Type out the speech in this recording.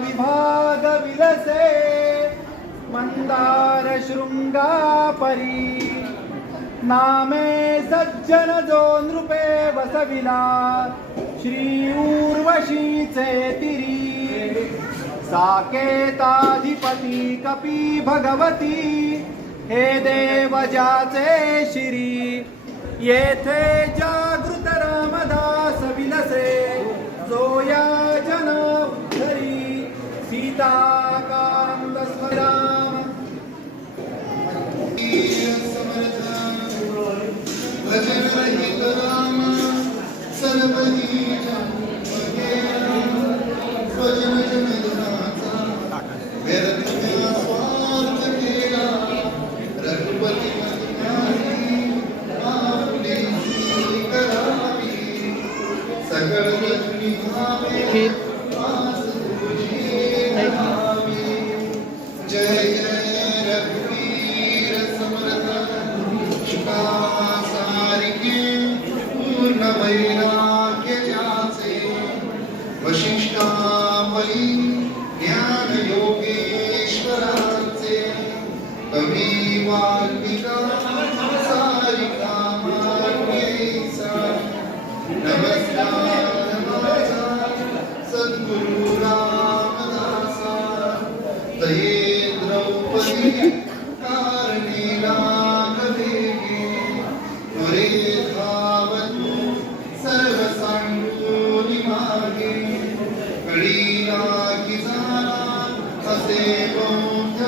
विभाग विलसे मंदार शृंगापरी नामे सज्जन जो नृपे वसविला श्री उर्वशीचे तिरी साकेताधिपती कपी भगवती हे देव ज्याचे शिरी येथे जागृत रामदास विलसे जो या जन उद्धरी सीताकांत स्वराम भजन रहित राम सर्वही स्वजन जनधनाचा व्यर्थ स्वार्थ केला रघुपती करावी सकळ रजनी भावे जय जय रघुवीर समर्थ सारिके पूर्ण वैराग्य ज्याचे वशिष्ठापरी ज्ञान योगेश्वराचे कवी वाल्मिका सारिका मान्येचा नमस्कार माझा सद्गुरु रामदासा तये द्रौपदी कारणी राघवेगे पुरे धावतु सर्व सांडूनि मागे कळीला की झाला असे बौद्ध